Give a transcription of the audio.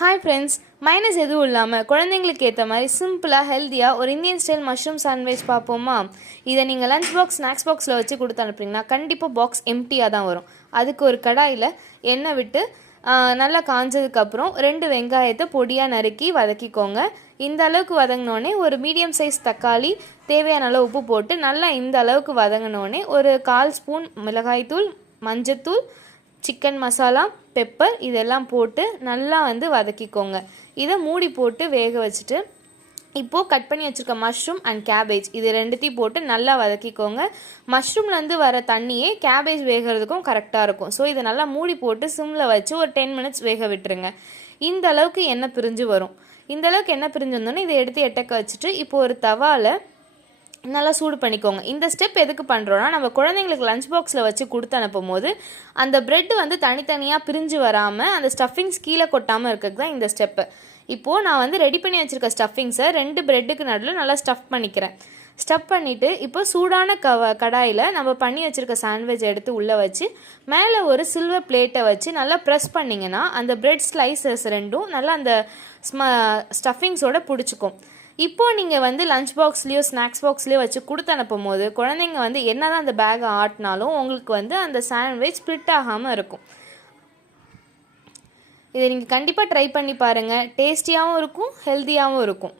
Hi friends, minus எதுவும் இல்லாமல் குழந்தைங்களுக்கு ஏற்ற மாதிரி சிம்பிளாக ஹெல்த்தியாக ஒரு இந்தியன் ஸ்டைல் மஷ்ரூம் சாண்ட்விச் பார்ப்போமா? இதை நீங்கள் லஞ்ச் பாக்ஸ் ஸ்நாக்ஸ் பாக்ஸில் வச்சு கொடுத்து அனுப்புறீங்கன்னா கண்டிப்பாக பாக்ஸ் எம்டியாக தான் வரும். அதுக்கு ஒரு கடாயில் எண்ணெய் விட்டு நல்லா காஞ்சதுக்கப்புறம் 2 வெங்காயத்தை பொடியாக நறுக்கி வதக்கிக்கோங்க. இந்த அளவுக்கு வதங்கினோடனே ஒரு மீடியம் சைஸ் தக்காளி, தேவையான அளவு உப்பு போட்டு நல்லா இந்த அளவுக்கு வதங்கினோடனே ஒரு 1/4 ஸ்பூன் மிளகாய்த்தூள், மஞ்சத்தூள், சிக்கன் மசாலா, பெப்பர் இதெல்லாம் போட்டு நல்லா வதக்கிக்கோங்க. இதை மூடி போட்டு வேக வச்சுட்டு இப்போது கட் பண்ணி வச்சுருக்க மஷ்ரூம் அண்ட் கேபேஜ் இது ரெண்டுத்தையும் போட்டு நல்லா வதக்கிக்கோங்க. மஷ்ரூம்லேருந்து வர தண்ணியே கேபேஜ் வேகிறதுக்கும் கரெக்டாக இருக்கும். ஸோ இதை நல்லா மூடி போட்டு சிம்மில் வச்சு ஒரு 10 மினிட்ஸ் வேக விட்டுருங்க. இந்த அளவுக்கு எண்ணெய் பிரிஞ்சு வரும். இந்த அளவுக்கு எண்ணெய் பிரிஞ்சு வந்தோன்னே இதை எடுத்து எட்டக்க வச்சுட்டு இப்போது ஒரு தவாவில் நல்லா சூடு பண்ணிக்கோங்க. இந்த ஸ்டெப் எதுக்கு பண்ணுறோன்னா, நம்ம குழந்தைங்களுக்கு லஞ்ச் பாக்ஸில் வச்சு கொடுத்து அனுப்பும் போது அந்த ப்ரெட் தனித்தனியாக பிரிஞ்சு வராமல் அந்த ஸ்டஃபிங்ஸ் கீழே கொட்டாமல் இருக்கிறது தான் இந்த ஸ்டெப்பு. இப்போது நான் ரெடி பண்ணி வச்சுருக்க ஸ்டஃபிங்ஸை 2 ப்ரெட்டுக்கு நடுவில் நல்லா ஸ்டஃப் பண்ணிக்கிறேன். ஸ்டஃப் பண்ணிவிட்டு இப்போ சூடான கடாயில் நம்ம பண்ணி வச்சுருக்க சாண்ட்விச் எடுத்து உள்ளே வச்சு மேலே ஒரு சில்வர் பிளேட்டை வச்சு நல்லா ப்ரெஸ் பண்ணிங்கன்னா அந்த ப்ரெட் ஸ்லைசஸ் ரெண்டும் நல்லா அந்த ஸ்டஃபிங்ஸோடு பிடிச்சிக்கும். இப்போது நீங்கள் லஞ்ச் பாக்ஸ்லேயோ ஸ்நாக்ஸ் பாக்ஸ்லேயோ வச்சு கொடுத்து அனுப்பும் போது குழந்தைங்க என்ன தான் அந்த பேக்கை ஆட்டினாலும் உங்களுக்கு அந்த சாண்ட்விச் ஸ்ப்ளிட் ஆகாமல் இருக்கும். இதை நீங்கள் கண்டிப்பாக ட்ரை பண்ணி பாருங்கள். டேஸ்டியாகவும் இருக்கும், ஹெல்த்தியாகவும் இருக்கும்.